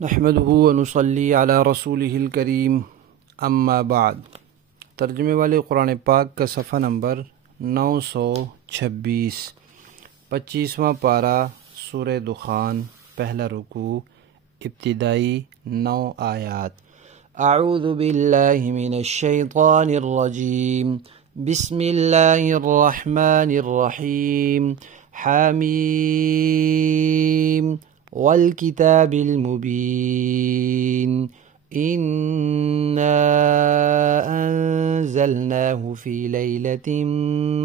نحمدہ ونصلی علی رسولہ الکریم اما بعد۔ ترجمے والے قرآن پاک کا صفحہ نمبر 926، 25واں پارہ سورہ دخان، پہلا رکوع، ابتدائی 9 آیات۔ اعوذ باللہ من الشیطان الرجیم، بسم اللہ الرحمن الرحیم، حامیم والکتاب المبین، إنا أنزلناه في ليلة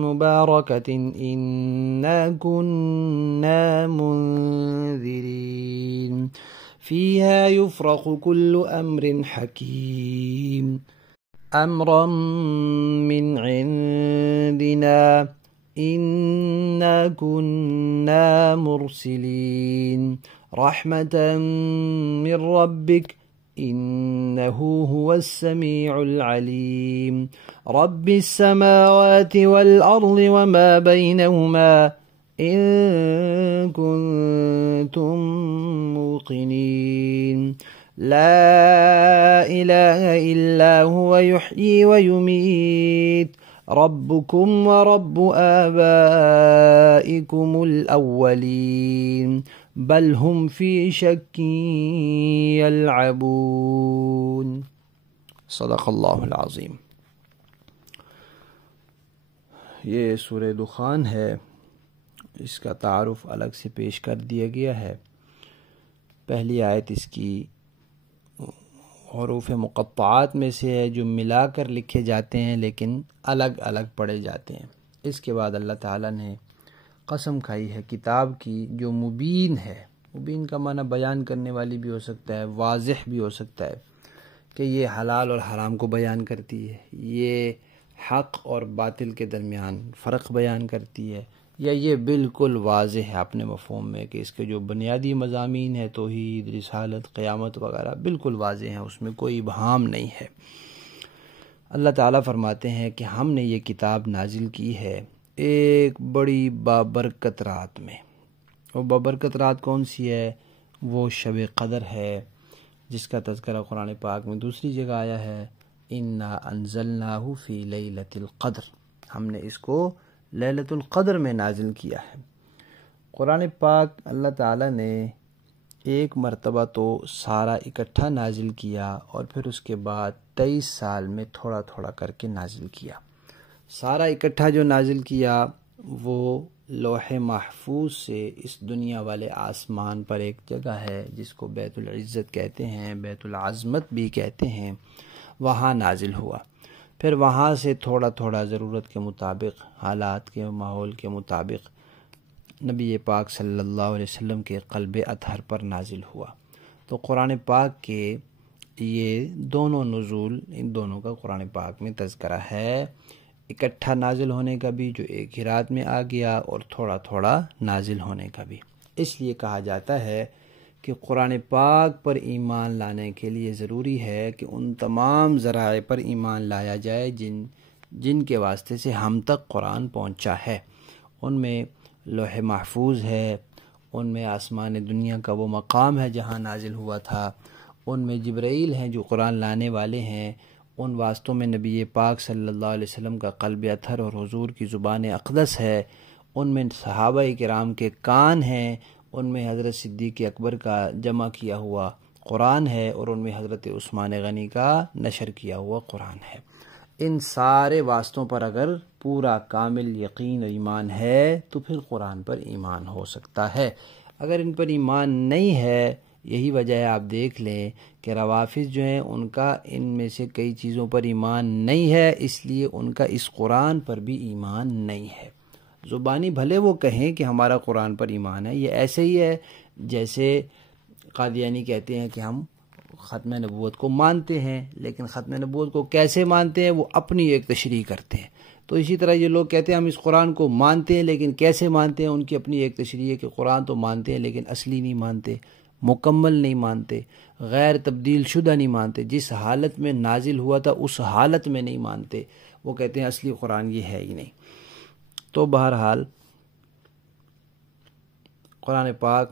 مباركة إنا كنا منذرين فيها يفرق كل أمر حكيم أمرا من عندنا إنا كنا مرسلين رحمة من ربك إنه هو السميع العليم رب السماوات والأرض وما بينهما إن كنتم موقنين لا إله إلا هو يحيي ويميت ربكم ورب آبائكم الأولين بل هم في شك يلعبون صدق اللہ العظیم۔ یہ سورہ دخان ہے، اس کا تعارف الگ سے پیش کر دیا گیا ہے۔ پہلی آیت اس کی حروف مقطعات میں سے ہے جو ملا کر لکھے جاتے ہیں لیکن الگ الگ پڑھے جاتے ہیں۔ اس کے بعد اللہ تعالیٰ نے قسم کھائی ہے کتاب کی جو مبین ہے۔ مبین کا معنی بیان کرنے والی بھی ہو سکتا ہے، واضح بھی ہو سکتا ہے کہ یہ حلال اور حرام کو بیان کرتی ہے، یہ حق اور باطل کے درمیان فرق بیان کرتی ہے، یا یہ بالکل واضح ہے اپنے مفہوم میں کہ اس کے جو بنیادی مضامین ہیں توحید، رسالت، قیامت وغیرہ بالکل واضح ہیں، اس میں کوئی ابہام نہیں ہے۔ اللہ تعالیٰ فرماتے ہیں کہ ہم نے یہ کتاب نازل کی ہے ایک بڑی بابرکت رات میں۔ وہ بابرکت رات کون سی ہے؟ وہ شب قدر ہے، جس کا تذکرہ قرآن پاک میں دوسری جگہ آیا ہے، انا انزلناہ فی لیلۃ القدر، ہم نے اس کو لیلۃ القدر میں نازل کیا ہے۔ قرآن پاک اللہ تعالیٰ نے ایک مرتبہ تو سارا اکٹھا نازل کیا اور پھر اس کے بعد 23 سال میں تھوڑا تھوڑا کر کے نازل کیا۔ سارا اکٹھا جو نازل کیا وہ لوح محفوظ سے اس دنیا والے آسمان پر ایک جگہ ہے جس کو بیت العزت کہتے ہیں، بیت العظمت بھی کہتے ہیں، وہاں نازل ہوا۔ پھر وہاں سے تھوڑا تھوڑا ضرورت کے مطابق، حالات کے ماحول کے مطابق نبی پاک صلی اللہ علیہ وسلم کے قلب اطہر پر نازل ہوا۔ تو قرآن پاک کے یہ دونوں نزول، ان دونوں کا قرآن پاک میں تذکرہ ہے، اکٹھا نازل ہونے کا بھی جو ایک ہی رات میں آ گیا، اور تھوڑا تھوڑا نازل ہونے کا بھی۔ اس لیے کہا جاتا ہے کہ قرآن پاک پر ایمان لانے کے لیے ضروری ہے کہ ان تمام ذرائع پر ایمان لایا جائے جن کے واسطے سے ہم تک قرآن پہنچا ہے۔ ان میں لوح محفوظ ہے، ان میں آسمان دنیا کا وہ مقام ہے جہاں نازل ہوا تھا، ان میں جبرائیل ہیں جو قرآن لانے والے ہیں، ان واسطوں میں نبی پاک صلی اللہ علیہ وسلم کا قلب اطہر اور حضور کی زبان اقدس ہے، ان میں صحابہ کرام کے کان ہیں، ان میں حضرت صدیق اکبر کا جمع کیا ہوا قرآن ہے، اور ان میں حضرت عثمان غنی کا نشر کیا ہوا قرآن ہے۔ ان سارے واسطوں پر اگر پورا کامل یقین و ایمان ہے تو پھر قرآن پر ایمان ہو سکتا ہے۔ اگر ان پر ایمان نہیں ہے، یہی وجہ ہے آپ دیکھ لیں کہ روافض جو ہیں ان کا ان میں سے کئی چیزوں پر ایمان نہیں ہے، اس لیے ان کا اس قرآن پر بھی ایمان نہیں ہے۔ زبانی بھلے وہ کہیں کہ ہمارا قرآن پر ایمان ہے، یہ ایسے ہی ہے جیسے قادیانی کہتے ہیں کہ ہم ختم نبوت کو مانتے ہیں، لیکن ختم نبوت کو کیسے مانتے ہیں وہ اپنی ایک تشریح کرتے ہیں۔ تو اسی طرح یہ لوگ کہتے ہیں ہم اس قرآن کو مانتے ہیں لیکن کیسے مانتے ہیں، ان کی اپنی ایک تشریح ہے کہ قرآن تو مانتے ہیں لیکن اصلی نہیں مانتے، مکمل نہیں مانتے، غیر تبدیل شدہ نہیں مانتے، جس حالت میں نازل ہوا تھا اس حالت میں نہیں مانتے، وہ کہتے ہیں اصلی قرآن یہ ہے ہی نہیں۔ تو بہرحال قرآن پاک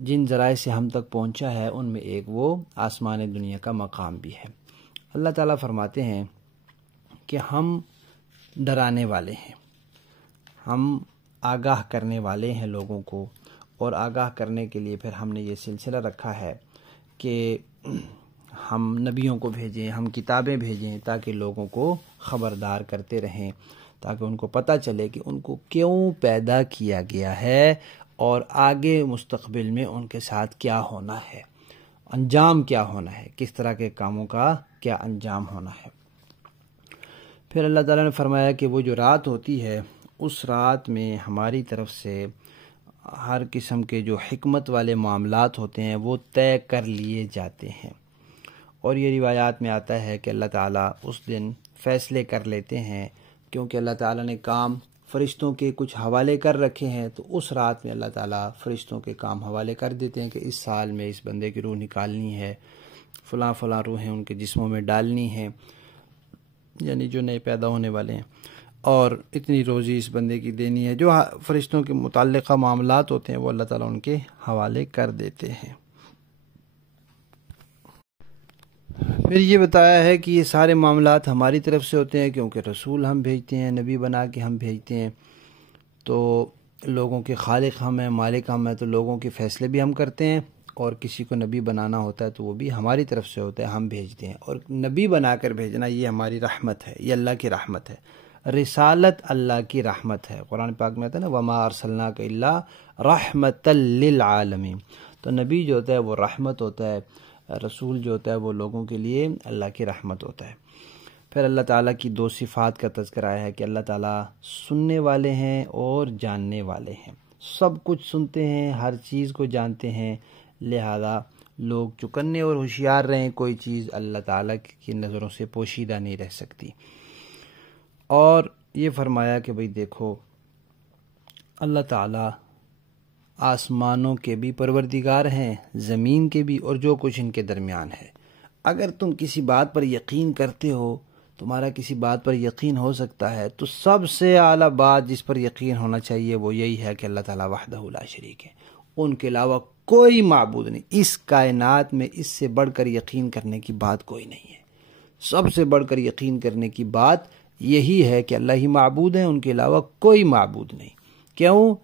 جن ذرائع سے ہم تک پہنچا ہے ان میں ایک وہ آسمان دنیا کا مقام بھی ہے۔ اللہ تعالیٰ فرماتے ہیں کہ ہم ڈرانے والے ہیں، ہم آگاہ کرنے والے ہیں لوگوں کو، اور آگاہ کرنے کے لیے پھر ہم نے یہ سلسلہ رکھا ہے کہ ہم نبیوں کو بھیجیں، ہم کتابیں بھیجیں تاکہ لوگوں کو خبردار کرتے رہیں، تاکہ ان کو پتہ چلے کہ ان کو کیوں پیدا کیا گیا ہے اور آگے مستقبل میں ان کے ساتھ کیا ہونا ہے، انجام کیا ہونا ہے، کس طرح کے کاموں کا کیا انجام ہونا ہے۔ پھر اللہ تعالیٰ نے فرمایا کہ وہ جو رات ہوتی ہے اس رات میں ہماری طرف سے ہر قسم کے جو حکمت والے معاملات ہوتے ہیں وہ طے کر لیے جاتے ہیں، اور یہ روایات میں آتا ہے کہ اللہ تعالیٰ اس دن فیصلے کر لیتے ہیں، کیونکہ اللہ تعالیٰ نے کام فرشتوں کے کچھ حوالے کر رکھے ہیں، تو اس رات میں اللہ تعالیٰ فرشتوں کے کام حوالے کر دیتے ہیں کہ اس سال میں اس بندے کی روح نکالنی ہے، فلاں فلاں روحیں ان کے جسموں میں ڈالنی ہیں، یعنی جو نئے پیدا ہونے والے ہیں، اور اتنی روزی اس بندے کی دینی ہے۔ جو فرشتوں کے متعلقہ معاملات ہوتے ہیں وہ اللہ تعالیٰ ان کے حوالے کر دیتے ہیں۔ پھر یہ بتایا ہے کہ یہ سارے معاملات ہماری طرف سے ہوتے ہیں، کیونکہ رسول ہم بھیجتے ہیں، نبی بنا کے ہم بھیجتے ہیں، تو لوگوں کے خالق ہم ہیں، مالک ہم ہیں، تو لوگوں کے فیصلے بھی ہم کرتے ہیں، اور کسی کو نبی بنانا ہوتا ہے تو وہ بھی ہماری طرف سے ہوتا ہے، ہم بھیجتے ہیں، اور نبی بنا کر بھیجنا یہ ہماری رحمت ہے، یہ اللہ کی رحمت ہے۔ رسالت اللہ کی رحمت ہے، قرآن پاک میں آتا ہے نا وَمَا أَرْسَلْنَاكَ إِلَّا رَحْمَةً لِّلْعَالَمِينَ، تو نبی جو ہوتا ہے وہ رحمت ہوتا ہے، رسول جو ہوتا ہے وہ لوگوں کے لیے اللہ کی رحمت ہوتا ہے۔ پھر اللہ تعالیٰ کی دو صفات کا تذکرہ آیا ہے کہ اللہ تعالیٰ سننے والے ہیں اور جاننے والے ہیں، سب کچھ سنتے ہیں، ہر چیز کو جانتے ہیں، لہذا لوگ چکنے اور ہوشیار رہیں، کوئی چیز اللہ تعالیٰ کی نظروں سے پوشیدہ نہیں رہ سکتی۔ اور یہ فرمایا کہ بھئی دیکھو اللہ تعالیٰ آسمانوں کے بھی پروردگار ہیں، زمین کے بھی، اور جو کچھ ان کے درمیان ہے۔ اگر تم کسی بات پر یقین کرتے ہو، تمہارا کسی بات پر یقین ہو سکتا ہے، تو سب سے اعلیٰ بات جس پر یقین ہونا چاہیے وہ یہی ہے کہ اللہ تعالیٰ وحدہ لا شریک ہے، ان کے علاوہ کوئی معبود نہیں۔ اس کائنات میں اس سے بڑھ کر یقین کرنے کی بات کوئی نہیں ہے، سب سے بڑھ کر یقین کرنے کی بات یہی ہے کہ اللہ ہی معبود ہیں، ان کے علاوہ کوئی معبود نہیں۔ کیوں؟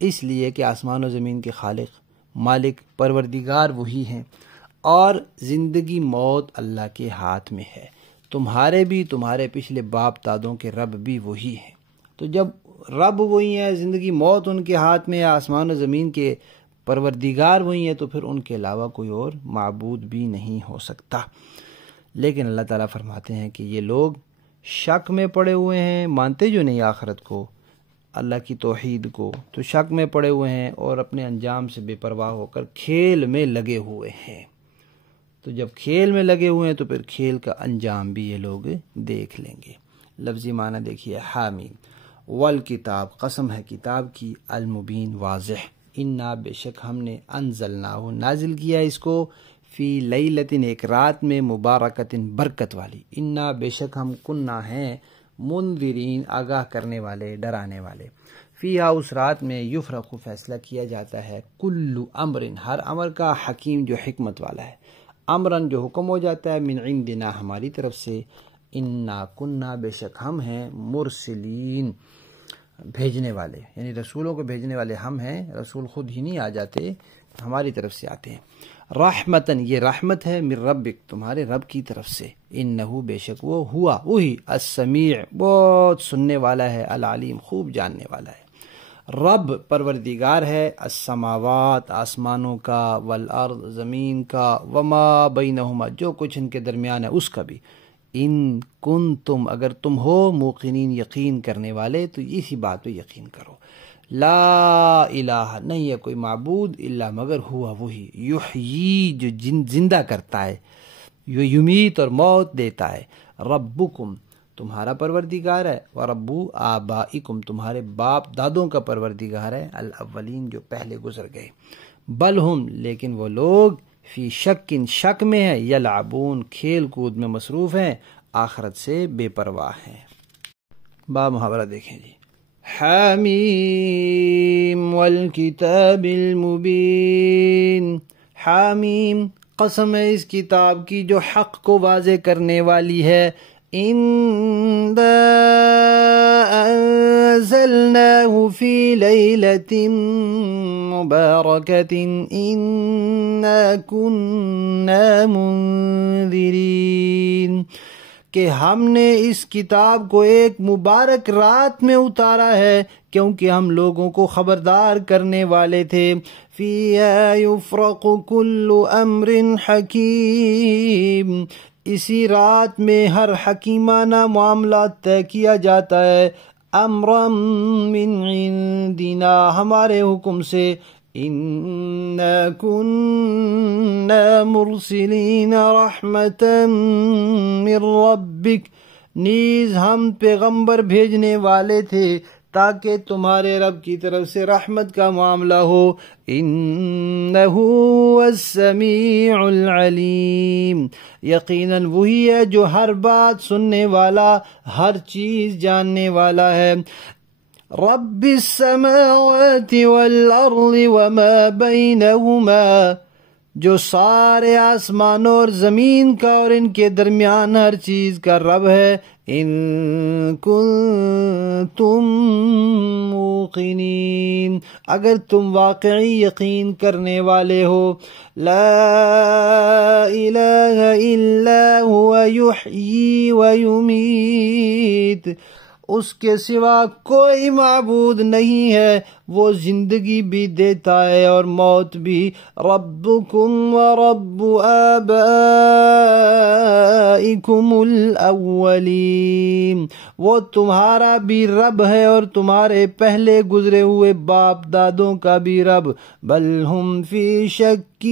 اس لیے کہ آسمان و زمین کے خالق، مالک، پروردگار وہی ہیں، اور زندگی موت اللہ کے ہاتھ میں ہے، تمہارے بھی، تمہارے پچھلے باپ دادوں کے رب بھی وہی ہیں۔ تو جب رب وہی ہیں، زندگی موت ان کے ہاتھ میں ہے، آسمان و زمین کے پروردگار وہی ہیں، تو پھر ان کے علاوہ کوئی اور معبود بھی نہیں ہو سکتا۔ لیکن اللہ تعالیٰ فرماتے ہیں کہ یہ لوگ شک میں پڑے ہوئے ہیں، مانتے جو نہیں آخرت کو، اللہ کی توحید کو، تو شک میں پڑے ہوئے ہیں اور اپنے انجام سے بے پرواہ ہو کر کھیل میں لگے ہوئے ہیں۔ تو جب کھیل میں لگے ہوئے ہیں تو پھر کھیل کا انجام بھی یہ لوگ دیکھ لیں گے۔ لفظی معنی دیکھیے، حامیم والکتاب، قسم ہے کتاب کی، المبین، واضح، انا بے شک ہم نے انزلناہ نازل کیا اس کو، فی لیلتن ایک رات میں، مبارکتن برکت والی، انا بے شک ہم کننا ہیں منذرین آگاہ کرنے والے، ڈرانے والے، فیہا اس رات میں یفرق فیصلہ کیا جاتا ہے، کل امر ہر امر کا، حکیم جو حکمت والا ہے، امرن جو حکم ہو جاتا ہے، من عندنا ہماری طرف سے، انا کننا بے شک ہم ہیں، مرسلین بھیجنے والے، یعنی رسولوں کو بھیجنے والے ہم ہیں، رسول خود ہی نہیں آ جاتے، ہماری طرف سے آتے ہیں۔ رحمتن یہ رحمت ہے، من ربک تمہارے رب کی طرف سے، انہو بے شک وہ ہوا وہی، السمیع بہت سننے والا ہے، العلیم خوب جاننے والا ہے۔ رب پروردگار ہے، السماوات آسمانوں کا، والارض زمین کا، وما بینہما جو کچھ ان کے درمیان ہے اس کا بھی، ان کنتم اگر تم ہو موقنین یقین کرنے والے تو اسی بات پہ یقین کرو، لا الہ نہیں ہے کوئی معبود الا مگر ہوا وہی، یحیی جو زندہ کرتا ہے، یمیت اور موت دیتا ہے، ربکم تمہارا پروردگار ہے، وربو آبائکم تمہارے باپ دادوں کا پروردگار ہے، الاولین جو پہلے گزر گئے، بل ہم لیکن وہ لوگ فی شکن شک میں ہیں، یلعبون کھیل کود میں مصروف ہیں، آخرت سے بے پرواہ ہیں۔ با محاورہ دیکھیں جی، حامیم والکتاب المبین. حامیم، قسم ہے اس کتاب کی جو حق کو واضح کرنے والی ہے. اِنَّا أَنزَلْنَاهُ فِي لَيْلَةٍ مُبَارَكَةٍ إِنَّا كُنَّا مُنذِرِينَ، کہ ہم نے اس کتاب کو ایک مبارک رات میں اتارا ہے کیونکہ ہم لوگوں کو خبردار کرنے والے تھے. فِيهَا يُفْرَقُ كُلُّ أَمْرٍ حَكِيمٍ، اسی رات میں ہر حکیمانہ معاملہ طے کیا جاتا ہے. امرا من عندنا، ہمارے حکم سے. اِنَّا كُنَّا مُرْسِلِينَ رَحْمَةً مِّن رَبِّكَ، نیز ہم پیغمبر بھیجنے والے تھے تاکہ تمہارے رب کی طرف سے رحمت کا معاملہ ہو. اِنَّهُ هُوَ السَّمِيعُ الْعَلِيمُ، یقیناً وہی ہے جو ہر بات سننے والا، ہر چیز جاننے والا ہے. رب السماوات والارض وما بینہما، جو سارے آسمانوں اور زمین کا اور ان کے درمیان ہر چیز کا رب ہے. ان کنتم موقنین، اگر تم واقعی یقین کرنے والے ہو. لا الہ الا هو یحیی ویمیت، اس کے سوا کوئی معبود نہیں ہے، وہ زندگی بھی دیتا ہے اور موت بھی. ربکم ورب آبائکم الاولین، وہ تمہارا بھی رب ہے اور تمہارے پہلے گزرے ہوئے باپ دادوں کا بھی رب. بل ہم فی شک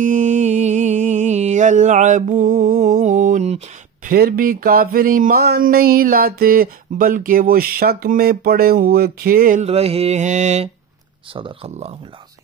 یلعبون، پھر بھی کافر ایمان نہیں لاتے بلکہ وہ شک میں پڑے ہوئے کھیل رہے ہیں. صدق اللہ العظیم.